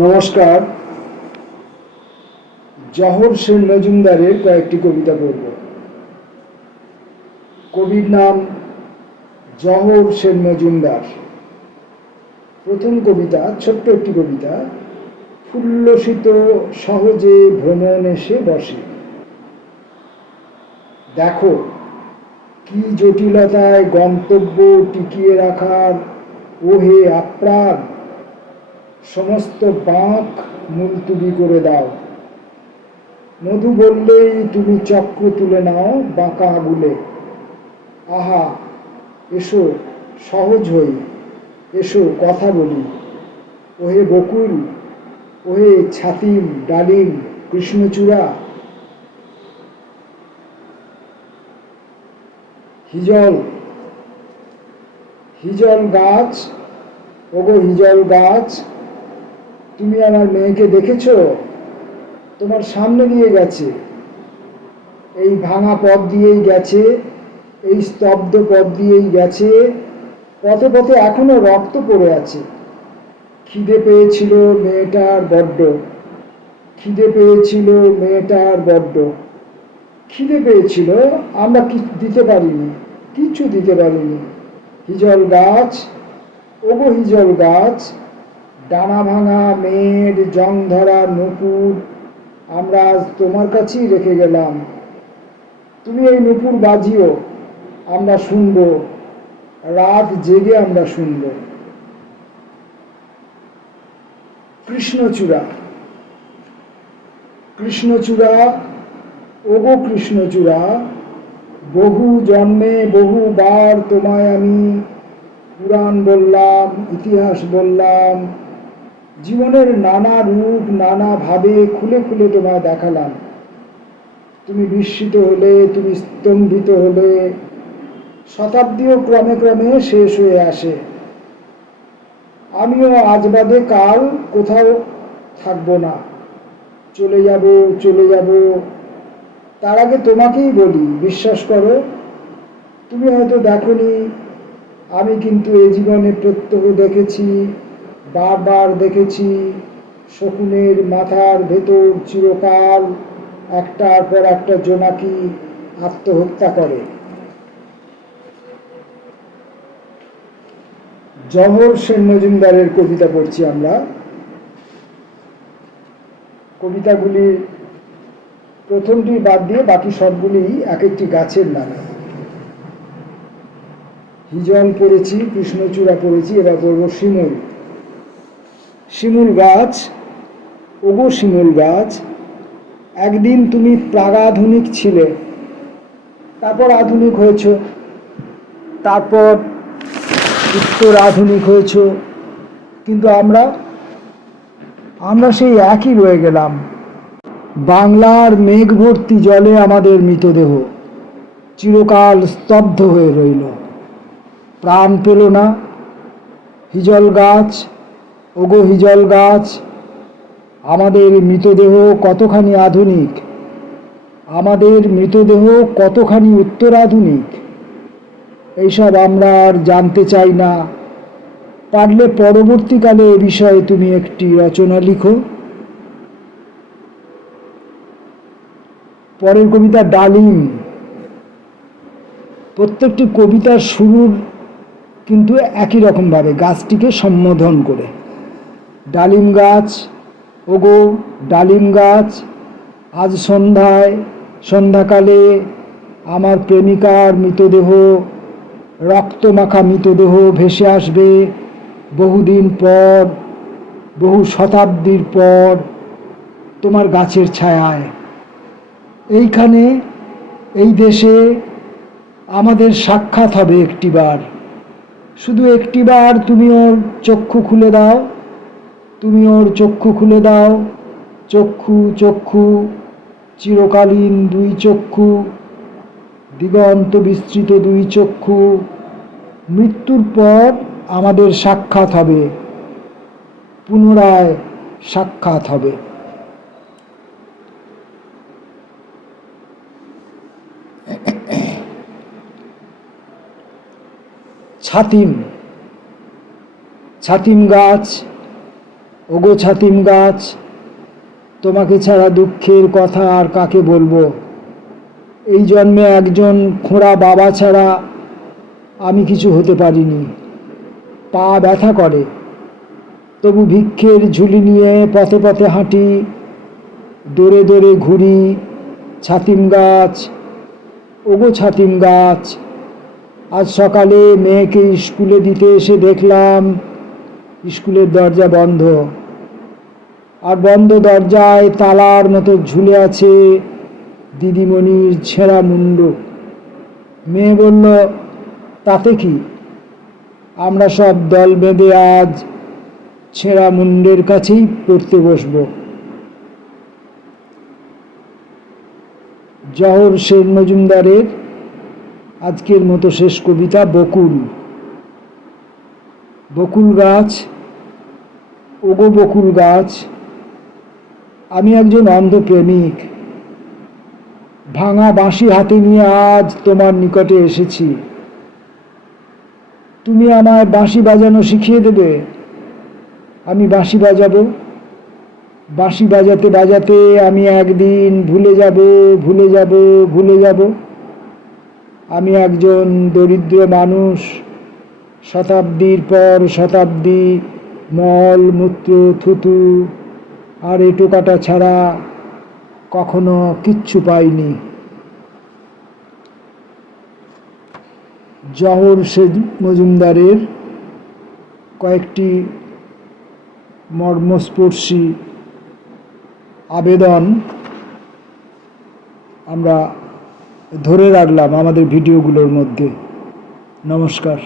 নমস্কার। জহর সেন মজুমদারের কয়েকটি কবিতা পড়ব। কবির নাম জহর সেন মজুমদার। প্রথম কবিতা, ছোট্ট একটি কবিতা। ফুল্লসিত সহজে ভ্রমণ এসে বসে। দেখো কি জটিলতায় গন্তব্য টিকিয়ে রাখার ওহে আপ্রাণ, সমস্ত বাঁক মুলতুবি করে দাও। মধু বললেই তুমি চক্র তুলে নাও বাঁকা আগুলে। আহা এসো সহজ হই, এসো কথা বলি। ওহে বকুল, ওহে ছাতিম ডালিম কৃষ্ণচূড়া। হিজল, হিজল গাছ, ওগো হিজল গাছ, তুমি আমার মেয়েকে দেখেছো? তোমার সামনে দিয়ে গেছে, এই ভাঙা পথ দিয়েই গেছে, এই স্তব্ধ পথ দিয়েই গেছে। পথে পথে এখনো রক্ত পড়ে আছে। খিদে পেয়েছিল মেয়েটার বড্ড, খিদে পেয়েছিল মেয়েটার বড্ড। খিদে পেয়েছিল, আমরা দিতে পারিনি, কিচ্ছু দিতে পারিনি। হিজল গাছ, ওগো হিজল গাছ, ডানা ভাঙা মেয়ের জং ধরা নূপুর আমরা আজ তোমার কাছেই রেখে গেলাম। তুমি এই নূপুর বাজিও, আমরা শুনব, রাত জেগে আমরা শুনব। কৃষ্ণচূড়া, কৃষ্ণচূড়া, ওগো কৃষ্ণচূড়া, বহু জন্মে বহুবার তোমায় আমি পুরাণ বললাম, ইতিহাস বললাম, জীবনের নানা রূপ নানা ভাবে খুলে খুলে তোমায় দেখালাম। তুমি বিস্মিত হলে, তুমি স্তম্ভিত হলে। শতাব্দীও ক্রমে ক্রমে শেষ হয়ে আসে। আমিও আজ বাদে কাল কোথাও থাকবো না, চলে যাব, চলে যাব। তার আগে তোমাকেই বলি, বিশ্বাস করো, তুমি হয়তো দেখোনি, আমি কিন্তু এ জীবনে প্রত্যহ দেখেছি, বারবার দেখেছি। শকুনের মাথার ভেতর চিরকাল একটার পর একটা জোনাকি আত্মহত্যা করে। জহর সেন মজুমদারের কবিতা পড়ছি আমরা। কবিতাগুলি প্রথমটি বাদ দিয়ে বাকি সবগুলি এক একটি গাছের নাম। হিজল পড়েছি, কৃষ্ণচূড়া পড়েছি, এবার পড়ব শিমুল। শিমুল গাছ, ওগো শিমুল গাছ, একদিন তুমি প্রাগাধুনিক ছিলে, তারপর আধুনিক হয়েছ, তারপর উত্তর আধুনিক হয়েছ, কিন্তু আমরা সেই একই রয়ে গেলাম। বাংলার মেঘ ভর্তি জলে আমাদের মৃতদেহ চিরকাল স্তব্ধ হয়ে রইল, প্রাণ পেল না। হিজল গাছ, ওগো হিজল গাছ, আমাদের মৃতদেহ কতখানি আধুনিক, আমাদের মৃতদেহ কতখানি উত্তরাধুনিক, এইসব আমরা আর জানতে চাই না। পারলে পরবর্তীকালে এ বিষয়ে তুমি একটি রচনা লিখো। পরের কবিতা ডালিম। প্রত্যেকটি কবিতার শুরুর কিন্তু একই রকমভাবে গাছটিকে সম্বোধন করে। ডালিম গাছ, ওগো ডালিম গাছ, আজ সন্ধ্যাকালে আমার প্রেমিকার মৃতদেহ, রক্তমাখা মৃতদেহ ভেসে আসবে বহুদিন পর, বহু শতাব্দীর পর তোমার গাছের ছায়ায়। এইখানে, এই দেশে আমাদের সাক্ষাৎ হবে একটিবার, শুধু একটিবার। তুমি ওর চক্ষু খুলে দাও, তুমি ওর চক্ষু খুলে দাও। চক্ষু চক্ষু চিরকালীন দুই চক্ষু, দিগন্ত বিস্তৃত দুই চক্ষু। মৃত্যুর পর আমাদের সাক্ষাৎ হবে, পুনরায় সাক্ষাৎ হবে। ছাতিম, ছাতিম গাছ, ওগো ছাতিম গাছ, তোমাকে ছাড়া দুঃখের কথা আর কাকে বলবো। এই জন্মে একজন খোঁড়া বাবা ছাড়া আমি কিছু হতে পারিনি। পা ব্যথা করে, তবু ভিক্ষের ঝুলি নিয়ে পথে পথে হাঁটি, দৌড়ে দৌড়ে ঘুরি। ছাতিম গাছ, ওগো ছাতিম গাছ, আজ সকালে মেয়েকে স্কুলে দিতে এসে দেখলাম স্কুলের দরজা বন্ধ, আর বন্ধ দরজায় তালার মতো ঝুলে আছে দিদিমণির ছেঁড়া মুন্ডু। মেয়ে বলল, তাতে কি, আমরা সব দল বেঁধে আজ ছেঁড়া মুন্ডের কাছেই পড়তে বসব। জহর সেন মজুমদারের আজকের মতো শেষ কবিতা বকুল। বকুল গাছ, ওগো বকুল গাছ, আমি একজন অন্ধ প্রেমিক। ভাঙা বাঁশি হাতে নিয়ে আজ তোমার নিকটে এসেছি। তুমি আমায় বাঁশি বাজানো শিখিয়ে দেবে। আমি বাঁশি বাজাবো। বাঁশি বাজাতে বাজাতে আমি একদিন ভুলে যাব, ভুলে যাব, ভুলে যাব আমি একজন দরিদ্র মানুষ। শতাব্দীর পর শতাব্দী মল মূত্র থুতু আর এঁটো কাটা ছাড়া কখনো কিচ্ছু পাইনি। জহর সেন মজুমদারের কয়েকটি মর্মস্পর্শী আবেদন আমরা ধরে রাখলাম আমাদের ভিডিওগুলোর মধ্যে। নমস্কার।